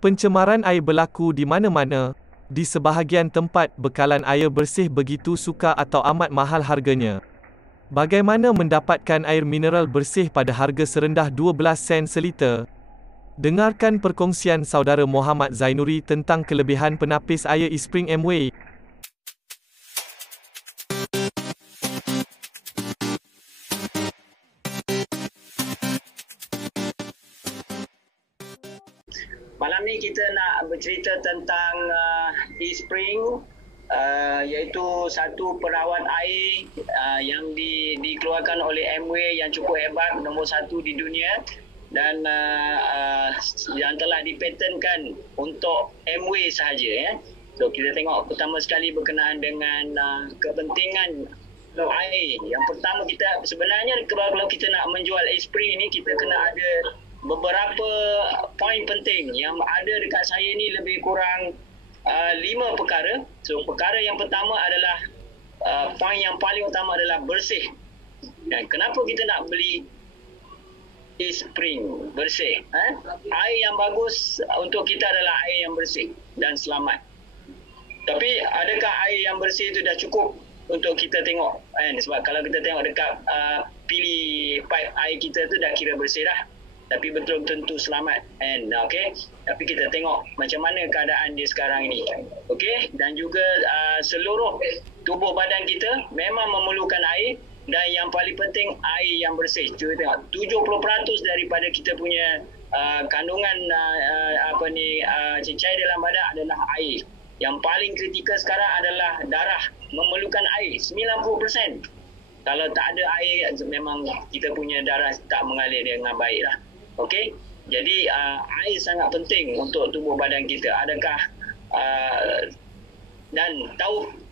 Pencemaran air berlaku di mana-mana. Di sebahagian tempat, bekalan air bersih begitu sukar atau amat mahal harganya. Bagaimana mendapatkan air mineral bersih pada harga serendah 12 sen seliter? Dengarkan perkongsian saudara Muhammad Zainuri tentang kelebihan penapis air Eastspring Amway. Malam ni kita nak bercerita tentang Eastspring, iaitu satu perawat air yang dikeluarkan oleh Amway yang cukup hebat, nombor 1 di dunia, dan yang telah dipatenkan untuk Amway sahaja. Ya. So kita tengok pertama sekali berkenaan dengan kepentingan air. Yang pertama, kita sebenarnya kalau kita nak menjual Eastspring ni, kita kena ada beberapa poin penting yang ada dekat saya ni, lebih kurang 5 perkara. So perkara yang pertama adalah poin yang paling utama adalah bersih. Dan kenapa kita nak beli Eastspring bersih? Air yang bagus untuk kita adalah air yang bersih dan selamat. Tapi adakah air yang bersih itu dah cukup untuk kita tengok? Sebab kalau kita tengok dekat pilih pipe air kita tu dah kira bersih dah, tapi betul tentu selamat. Okay? Tapi kita tengok macam mana keadaan dia sekarang ini. Okay? Dan juga seluruh tubuh badan kita memang memerlukan air, dan yang paling penting air yang bersih. Cuba tengok, 70% daripada kita punya kandungan cecair dalam badan adalah air. Yang paling kritikal sekarang adalah darah, memerlukan air 90%. Kalau tak ada air, memang kita punya darah tak mengalir dengan baik lah. Okey, jadi air sangat penting untuk tubuh badan kita. Adakah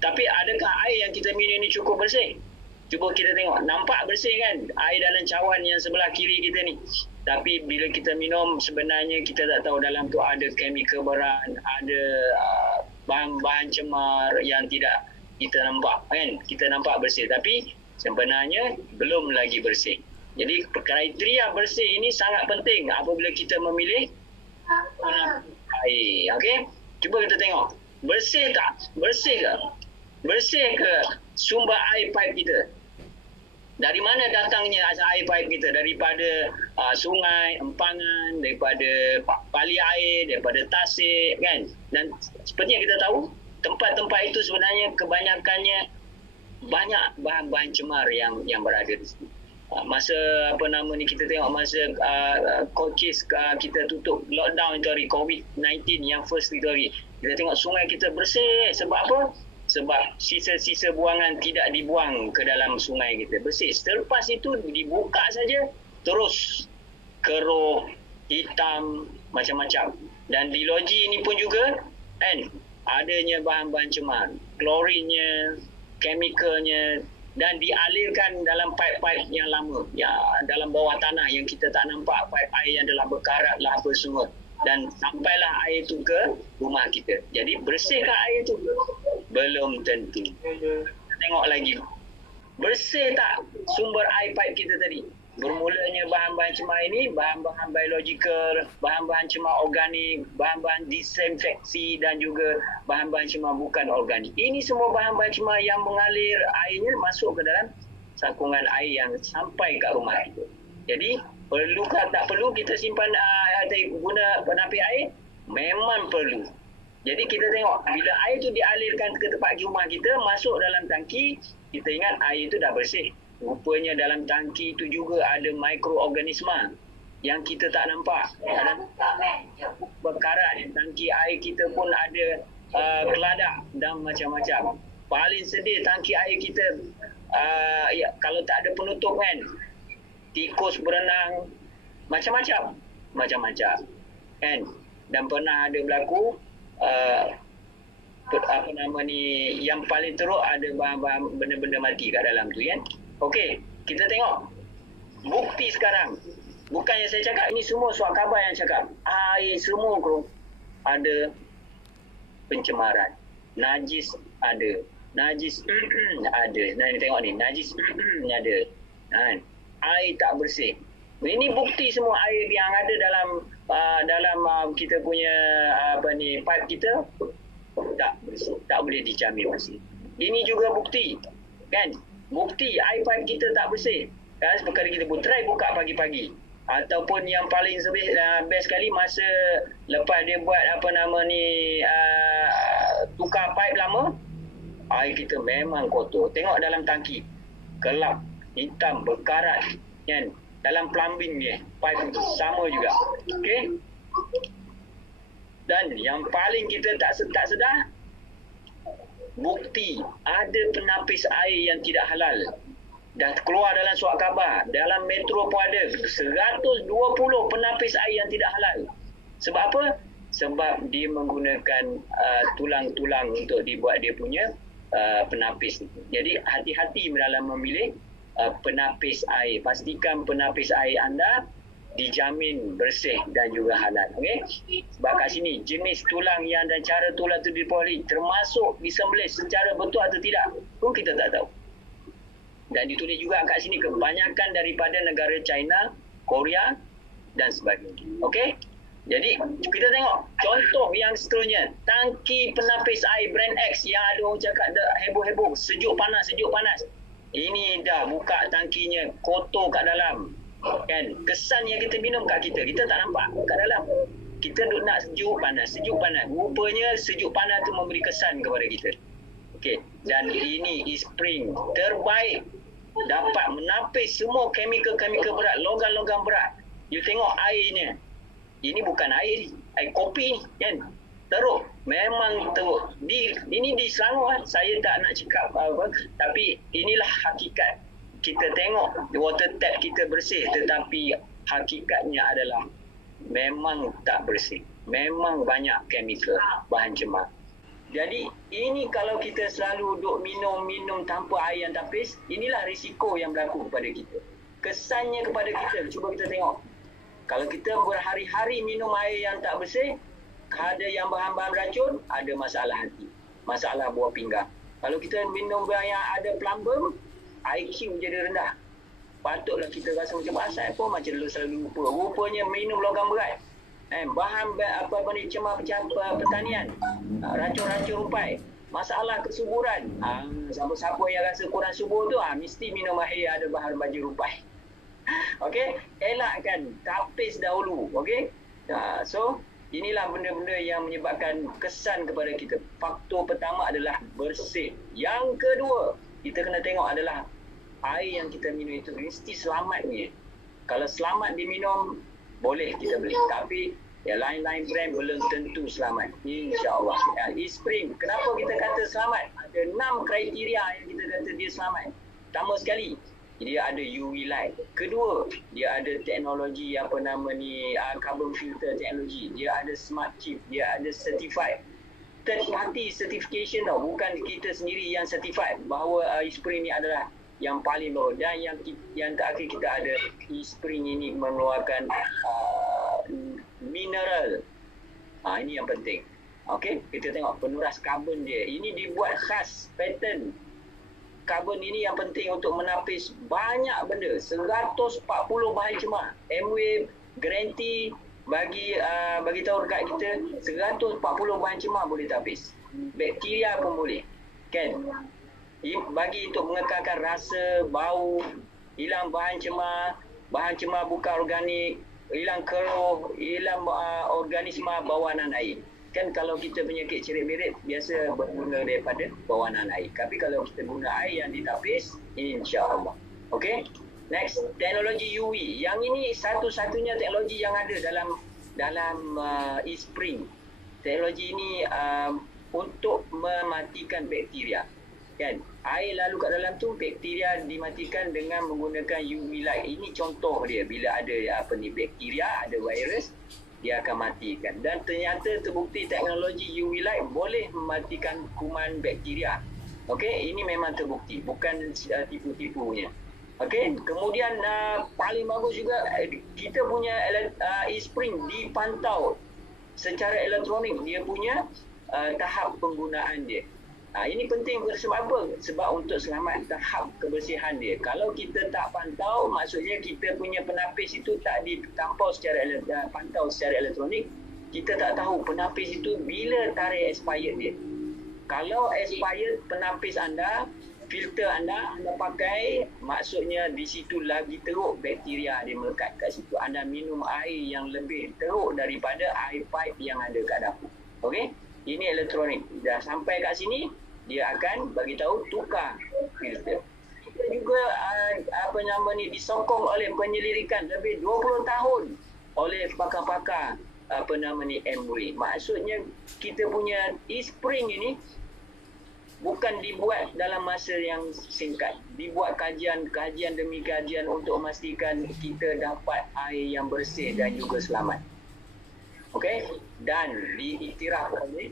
tapi adakah air yang kita minum ni cukup bersih? Cuba kita tengok, nampak bersih kan air dalam cawan yang sebelah kiri kita ni, tapi bila kita minum sebenarnya kita tak tahu dalam tu ada chemical berat, ada bahan-bahan cemar yang tidak kita nampak kan. Kita nampak bersih tapi sebenarnya belum lagi bersih. Jadi kriteria bersih ini sangat penting apabila kita memilih air. Okey, cuba kita tengok, bersih tak? Bersih ke? Bersih ke sumber air pipe kita? Dari mana datangnya air pipe kita? Daripada sungai, empangan, daripada pali air, daripada tasik kan. Dan seperti yang kita tahu, tempat-tempat itu sebenarnya kebanyakannya banyak bahan-bahan cemar yang berada di situ. Masa kita tengok masa case kita tutup lockdown itu hari COVID-19 yang first itu hari, kita tengok sungai kita bersih. Sebab apa? Sebab sisa-sisa buangan tidak dibuang ke dalam sungai kita, bersih. Selepas itu dibuka saja terus keruh, hitam, macam-macam. Dan di loji ini pun juga kan adanya bahan-bahan cemar, klorinnya, chemicalnya, dan dialirkan dalam pipe-pipe yang lama, ya, dalam bawah tanah yang kita tak nampak, pipe air yang telah berkarat lah apa semua, dan sampailah air itu ke rumah kita. Jadi bersihkah air itu? Belum tentu. Tengok lagi, bersih tak sumber air pipe kita tadi? Bermulanya bahan-bahan cemar ini, bahan-bahan biologikal, bahan-bahan cemar organik, bahan-bahan disinfeksi, dan juga bahan-bahan cemar bukan organik. Ini semua bahan-bahan cemar yang mengalir airnya masuk ke dalam sakungan air yang sampai ke rumah kita. Jadi, perlukah tak perlu kita simpan guna penapis air? Memang perlu. Jadi kita tengok, bila air itu dialirkan ke tempat rumah kita, masuk dalam tangki, kita ingat air itu dah bersih. Rupanya dalam tangki itu juga ada mikroorganisma yang kita tak nampak. Ada berkarat. Tangki air kita pun ada keladak dan macam-macam. Paling sedih, tangki air kita kalau tak ada penutup kan, tikus berenang, macam-macam kan. Dan pernah ada berlaku yang paling teruk, ada bahan-bahan benda-benda mati kat dalam tu kan. Okey, kita tengok bukti sekarang. Bukan yang saya cakap, ini semua surat khabar yang cakap. Air semua ada pencemaran. Najis ada. Najis ada. Nah, ni tengok ni, najis ada. Air tak bersih. Ini bukti semua air yang ada dalam kita punya pipe kita tak boleh dijamin bersih. Ini juga bukti, kan? Bukti air pipe kita tak bersih. Kan sekali kita try buka pagi-pagi. Ataupun yang paling best sekali masa lepas dia buat tukar pipe lama, air kita memang kotor. Tengok dalam tangki, gelap, hitam, berkarat, kan? Dalam plumbing dia, pipe itu sama juga. Okey? Dan yang paling kita tak sedar, bukti ada penapis air yang tidak halal. Dah keluar dalam surat khabar, dalam metro pun ada 120 penapis air yang tidak halal. Sebab apa? Sebab dia menggunakan tulang-tulang untuk dibuat dia punya penapis. Jadi hati-hati dalam memilih penapis air. Pastikan penapis air anda dijamin bersih dan juga halal. Okey? Sebab kat sini jenis tulang yang dan cara tulang itu dipoli termasuk disembelih secara betul atau tidak pun kita tak tahu. Dan ditulis juga kat sini kebanyakan daripada negara China, Korea dan sebagainya. Okey? Jadi kita tengok contoh yang seterusnya, tangki penapis air brand X yang ada orang cakap heboh-heboh, sejuk panas. Ini dah buka tangkinya, kotor kat dalam. Kan? Kesan yang kita minum kat kita tak nampak kat dalam. Kita duk nak sejuk panas. Rupanya sejuk panas tu memberi kesan kepada kita. Okey, dan ini Eastspring terbaik, dapat menapis semua kemikal-kemikal berat, logam-logam berat. You tengok airnya. Ini bukan air kopi ni, kan? Teruk, memang teruk. Ini di Selangor, saya tak nak cakap apa, tapi inilah hakikat. Kita tengok water tap kita bersih, tetapi hakikatnya adalah memang tak bersih. Memang banyak kemikal, bahan cemar. Jadi ini kalau kita selalu duk minum tanpa air yang tapis, inilah risiko yang berlaku kepada kita. Kesannya kepada kita, cuba kita tengok. Kalau kita berhari-hari minum air yang tak bersih, ada yang bahan-bahan racun, ada masalah hati, masalah buah pinggang. Kalau kita minum yang ada plumbum, IQ jadi rendah. Patutlah kita rasa macam asal pun macam selalu lupa. Rupanya minum logam berat. Bahan cemar pertanian, racun-racun rupai, masalah kesuburan. Siapa-siapa yang rasa kurang subur tu mesti minum air ada bahan baju rupai. Okey, elakkan tapis dahulu. Okey, so inilah benda-benda yang menyebabkan kesan kepada kita. Faktor pertama adalah bersih. Yang kedua, kita kena tengok adalah air yang kita minum itu mesti selamat ni. Kalau selamat diminum, boleh kita beli. Tapi lain-lain brand belum tentu selamat. InsyaAllah. Eastspring, kenapa kita kata selamat? Ada 6 kriteria yang kita kata dia selamat. Pertama sekali, dia ada UV light. Kedua, dia ada teknologi carbon filter teknologi. Dia ada smart chip. Dia ada certified. Third party certification tau. Bukan kita sendiri yang certified bahawa Eastspring ni adalah yang paling bawah. Dan yang terakhir kita ada Eastspring ini mengeluarkan mineral. Ini yang penting. Okey, kita tengok penuras karbon dia. Ini dibuat khas, pattern. Karbon ini yang penting untuk menapis banyak benda. 140 bahan cemar. MWave garanti bagi tahu dekat kita 140 bahan cemar boleh tapis. Bakteria pun boleh. Kan? Bagi untuk mengekalkan rasa, bau, hilang bahan cemar bukan organik, hilang keruh, hilang organisma bawanan air. Kan kalau kita penyakit cerit-berit biasa bermula daripada bawanan air. Tapi kalau kita guna air yang ditapis, insya-Allah. Okey. Next, teknologi UV. Yang ini satu-satunya teknologi yang ada dalam Eastspring. Teknologi ini untuk mematikan bakteria. Kan? Air lalu kat dalam tu bakteria dimatikan dengan menggunakan UV light. Ini contoh dia bila ada bakteria, ada virus, dia akan matikan. Dan ternyata terbukti teknologi UV light boleh mematikan kuman bakteria. Okey, ini memang terbukti, bukan tipu-tipunya. Okey, kemudian paling bagus juga kita punya Eastspring dipantau secara elektronik dia punya tahap penggunaan dia. Ini penting sebab apa? Sebab untuk selamat tahap kebersihan dia. Kalau kita tak pantau, maksudnya kita punya penapis itu tak ditampau pantau secara elektronik, kita tak tahu penapis itu bila tarikh expired dia. Kalau expired penapis anda, filter anda pakai, maksudnya di situ lagi teruk bakteria dia melekat kat situ. Anda minum air yang lebih teruk daripada air pipe yang ada kat dapur. Okey? Ini elektronik. Dah sampai kat sini, dia akan bagi tahu tukar filter. Kita juga disokong oleh penyelidikan lebih 20 tahun oleh pakar-pakar Amway. Maksudnya kita punya e-spring ini bukan dibuat dalam masa yang singkat. Dibuat kajian demi kajian untuk memastikan kita dapat air yang bersih dan juga selamat. Okey, dan diiktiraf oleh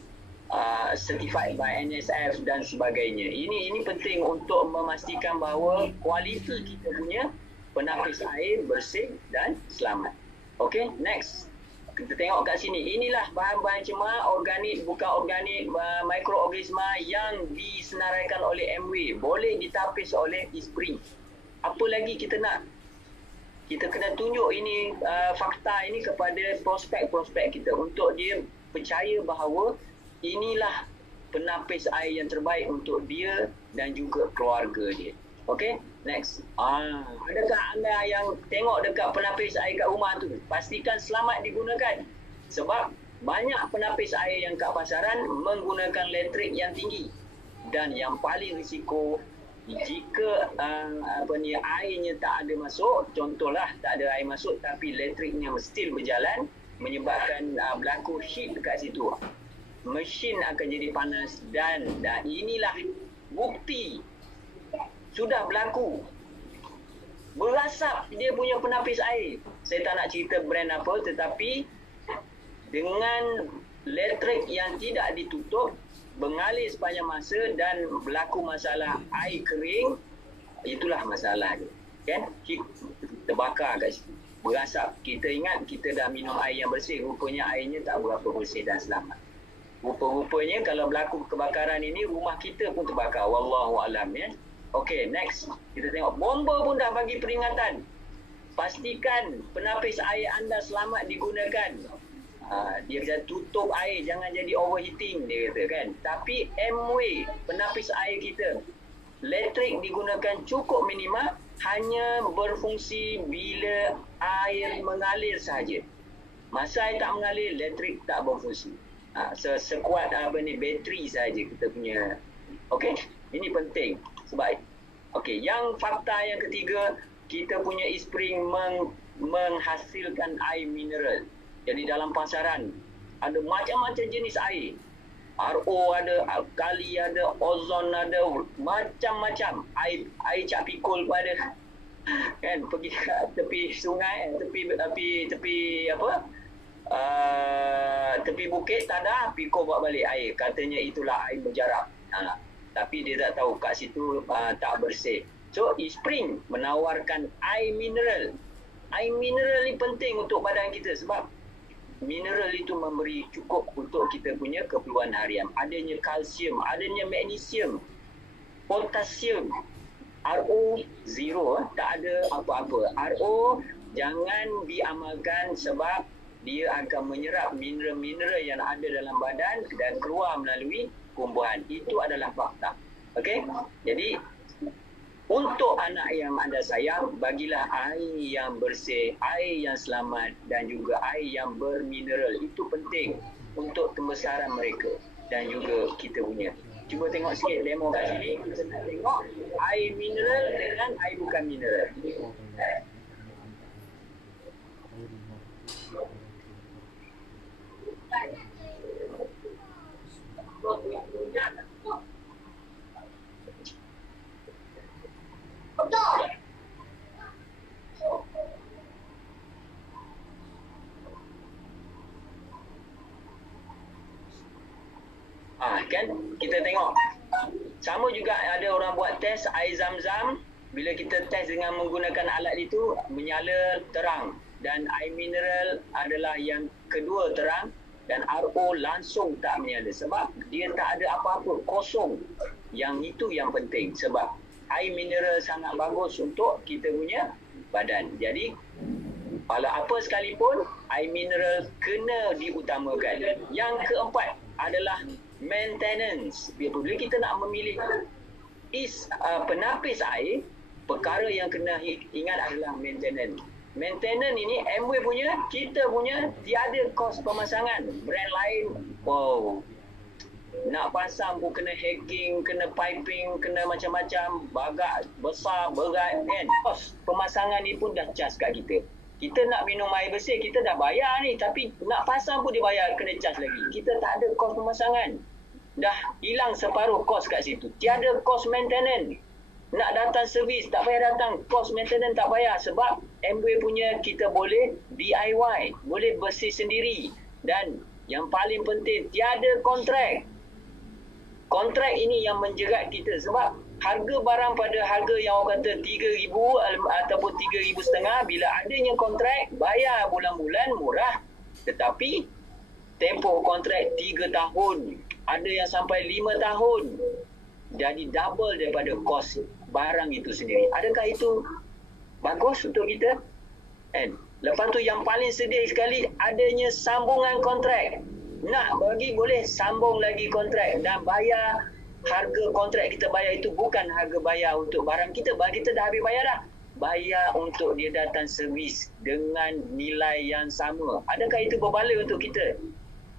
certified by NSF dan sebagainya. Ini penting untuk memastikan bahawa kualiti kita punya penapis air bersih dan selamat. Okey, next. Kita tengok kat sini. Inilah bahan-bahan cemar organik, bukan organik, mikroorganisma yang disenaraikan oleh Amway. Boleh ditapis oleh e-spring. Apa lagi kita nak? Kita kena tunjuk ini fakta ini kepada prospek-prospek kita untuk dia percaya bahawa inilah penapis air yang terbaik untuk dia dan juga keluarga dia. Okey, next. Adakah anda yang tengok dekat penapis air kat rumah tu, pastikan selamat digunakan. Sebab banyak penapis air yang kat pasaran menggunakan elektrik yang tinggi. Dan yang paling risiko, jika airnya tak ada masuk, contohlah tak ada air masuk tapi elektriknya still berjalan, menyebabkan berlaku heat dekat situ. Mesin akan jadi panas dan inilah bukti sudah berlaku. Berasap dia punya penapis air. Saya tak nak cerita brand apa, tetapi dengan elektrik yang tidak ditutup, mengalir sepanjang masa dan berlaku masalah air kering, itulah masalah dia. Kan? Terbakar kat situ. Berasap. Kita ingat kita dah minum air yang bersih, rupanya airnya tak berapa bersih dan selamat. Rupa-rupanya kalau berlaku kebakaran ini, rumah kita pun terbakar. Wallahualam, ya. Okey, next. Kita tengok. Bomba pun dah bagi peringatan. Pastikan penapis air anda selamat digunakan. Dia kata tutup air, jangan jadi overheating, dia kata kan. Tapi Amway, penapis air kita, elektrik digunakan cukup minima, hanya berfungsi bila air mengalir sahaja. Masa air tak mengalir, elektrik tak berfungsi. Sekuat bateri saja kita punya. Okey, ini penting. Sebab yang fakta yang ketiga, kita punya e-spring menghasilkan air mineral. Jadi dalam pasaran ada macam-macam jenis air. RO ada, alkali ada, ozon ada, macam-macam. Air cap pikul pun ada. Kan, pergi ke tepi sungai, tepi bukit tak ada, pikul bawa balik air. Katanya itulah air mujarab. Tapi dia tak tahu kat situ tak bersih. So e-spring menawarkan air mineral. Air mineral ni penting untuk badan kita sebab mineral itu memberi cukup untuk kita punya keperluan harian. Adanya kalsium, adanya magnesium, potasium. RO zero, tak ada apa-apa. RO jangan diamalkan sebab dia akan menyerap mineral-mineral yang ada dalam badan dan keluar melalui tumbuhan. Itu adalah fakta. Okey? Jadi untuk anak yang anda sayang, bagilah air yang bersih, air yang selamat dan juga air yang bermineral. Itu penting untuk pembesaran mereka dan juga kita punya. Cuba tengok sikit demo kat sini. Kita nak tengok air mineral dengan air bukan mineral. Kan kita tengok sama juga ada orang buat test air zam-zam. Bila kita test dengan menggunakan alat itu, menyala terang, dan air mineral adalah yang kedua terang Dan RO langsung tak menyala sebab dia tak ada apa-apa, kosong. Yang itu yang penting sebab air mineral sangat bagus untuk kita punya badan. Jadi walau apa sekalipun, air mineral kena diutamakan. Yang keempat adalah maintenance. Bila kita nak memilih penapis air, perkara yang kena ingat adalah maintenance. Maintenance ini Amway punya, kita punya tiada kos pemasangan. Brand lain, wow, nak pasang pun kena hacking, kena piping, kena macam-macam, bagak besar, berat kan. Kos pemasangan ni pun dah charge kat kita. Kita nak minum air bersih, kita dah bayar ni, tapi nak pasang pun dia bayar, kena charge lagi. Kita tak ada kos pemasangan. Dah hilang separuh kos kat situ. Tiada kos maintenance. Nak datang servis, tak payah datang. Kos maintenance tak payah. Sebab Amway punya kita boleh DIY. Boleh bersih sendiri. Dan yang paling penting, tiada kontrak. Kontrak ini yang menjerat kita. Sebab harga barang pada harga yang orang kata RM3,000 ataupun RM3,500, bila adanya kontrak, bayar bulan-bulan murah. Tetapi tempoh kontrak 3 tahun. Ada yang sampai 5 tahun. Jadi double daripada kos barang itu sendiri. Adakah itu bagus untuk kita? Lepas tu yang paling sedih sekali, adanya sambungan kontrak. Nak bagi boleh sambung lagi kontrak dan bayar harga kontrak kita bayar itu bukan harga bayar untuk barang kita. Kita dah habis bayar dah. Bayar untuk dia datang servis dengan nilai yang sama. Adakah itu berbaloi untuk kita?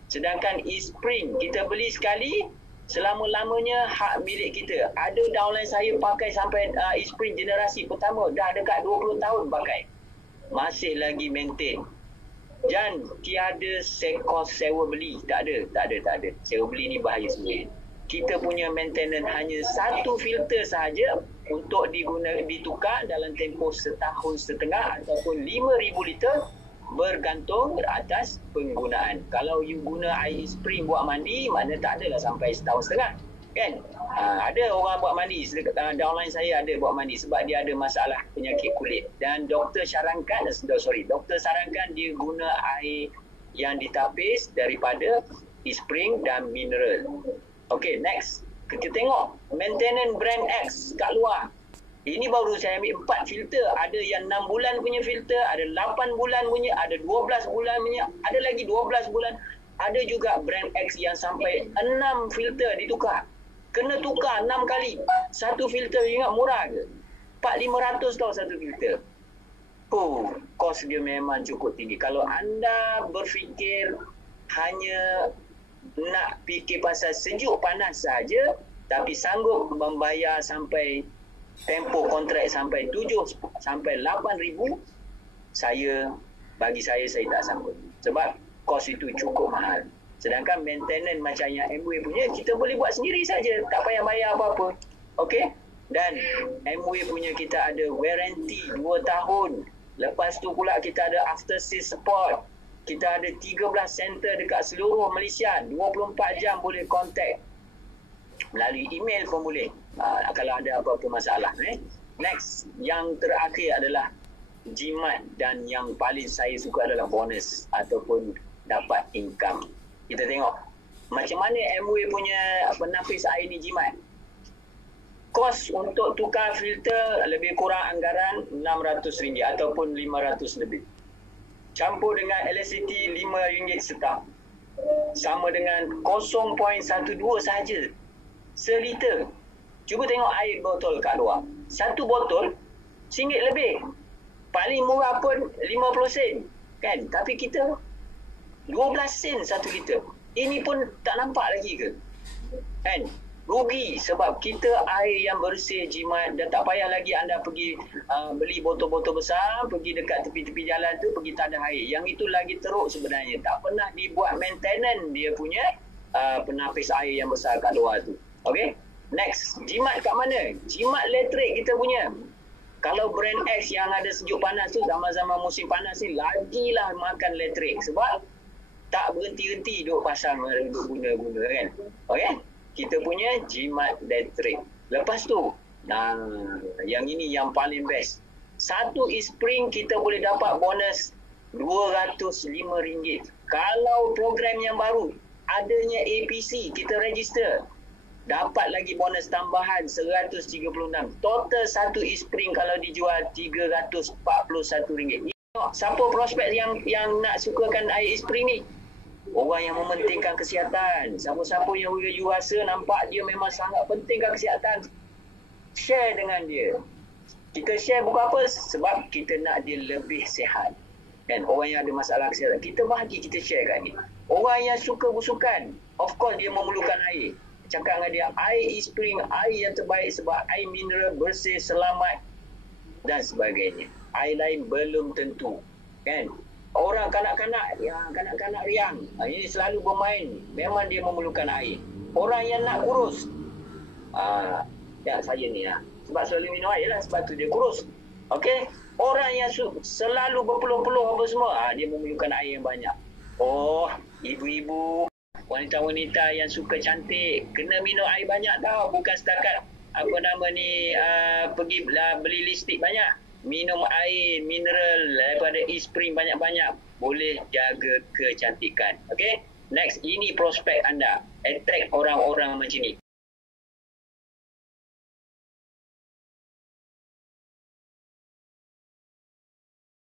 Sedangkan Eastspring, kita beli sekali, selama-lamanya hak milik kita. Ada downline saya pakai sampai Eastspring generasi pertama. Dah dekat 20 tahun pakai. Masih lagi maintain. Dan tiada kos sewa beli. Tak ada. Sewa beli ni bahaya sebenarnya. Kita punya maintenance hanya satu filter sahaja untuk ditukar dalam tempoh setahun setengah ataupun 5,000 liter. Bergantung atas penggunaan. Kalau you guna air spring buat mandi, maknanya tak adalah sampai setahun setengah. Kan? Ada orang buat mandi, downline saya ada buat mandi sebab dia ada masalah penyakit kulit. Dan doktor sarankan dia guna air yang ditapis daripada spring dan mineral. Okay, next. Kita tengok maintenance brand X kat luar. Ini baru saya ambil 4 filter. Ada yang 6 bulan punya filter, ada 8 bulan punya, ada 12 bulan punya, ada lagi 12 bulan. Ada juga brand X yang sampai 6 filter ditukar. Kena tukar 6 kali. Satu filter ingat murah ke? 4,500 tau satu filter. Kos dia memang cukup tinggi. Kalau anda berfikir hanya nak fikir pasal sejuk panas saja, tapi sanggup membayar sampai tempoh kontrak sampai 7 sampai 8,000, bagi saya tak sanggup. Sebab kos itu cukup mahal. Sedangkan maintenance macam yang Amway punya, kita boleh buat sendiri saja, tak payah bayar apa-apa. Okey? Dan Amway punya kita ada warranty 2 tahun. Lepas tu pula kita ada after sales support. Kita ada 13 center dekat seluruh Malaysia. 24 jam boleh contact. Melalui email pun boleh. Kalau ada apa-apa masalah. Next, yang terakhir adalah jimat, dan yang paling saya suka adalah bonus ataupun dapat income. Kita tengok macam mana Amway punya penapis air ni jimat. Kos untuk tukar filter lebih kurang anggaran RM600 ataupun RM500 lebih. Campur dengan electricity RM5 setahun. Sama dengan 0.12 sahaja seliter. Cuba tengok air botol kat luar. Satu botol RM1 lebih. Paling murah pun 50 sen. Kan? Tapi kita 12 sen 1 liter. Ini pun tak nampak lagi ke? Kan? Rugi sebab kita air yang bersih jimat, dan tak payah lagi anda pergi beli botol-botol besar, pergi dekat tepi-tepi jalan tu, pergi tak ada air. Yang itu lagi teruk sebenarnya. Tak pernah dibuat maintenance dia punya penapis air yang besar kat luar tu. Okay? Next, jimat kat mana? Jimat elektrik kita punya. Kalau brand X yang ada sejuk panas tu, zaman-zaman musim panas ni, lagilah makan elektrik. Sebab tak berhenti-henti duk pasang, duk guna-guna kan. Okay? Kita punya jimat elektrik. Lepas tu, yang ini yang paling best. Satu Eastspring kita boleh dapat bonus RM205. Kalau program yang baru, adanya APC, kita register. Dapat lagi bonus tambahan 136. Total satu e-spring kalau dijual RM341. Siapa prospek yang nak sukakan air e-spring ni? Orang yang mementingkan kesihatan. Siapa-siapa yang berjuasa nampak dia memang sangat pentingkan kesihatan. Share dengan dia. Kita share bukan apa? Sebab kita nak dia lebih sihat. Kan, orang yang ada masalah kesihatan, kita bahagi, kita share kat dia. Orang yang suka busukan, of course dia memerlukan air. Cakap dengan dia, air e-spring, air yang terbaik sebab air mineral bersih, selamat dan sebagainya. Air lain belum tentu. Kan? Orang kanak-kanak riang, ini selalu bermain, memang dia memerlukan air. Orang yang nak kurus, ya saya ni lah. Sebab selalu minum air lah, sebab tu dia kurus. Okey? Orang yang selalu berpeluh-peluh apa semua, dia memerlukan air yang banyak. Oh, ibu-ibu, wanita-wanita yang suka cantik, kena minum air banyak tau. Bukan setakat pergi beli lipstick banyak. Minum air mineral daripada e-spring banyak-banyak boleh jaga kecantikan. Okey? Next, ini prospek anda. Attract orang-orang macam ni.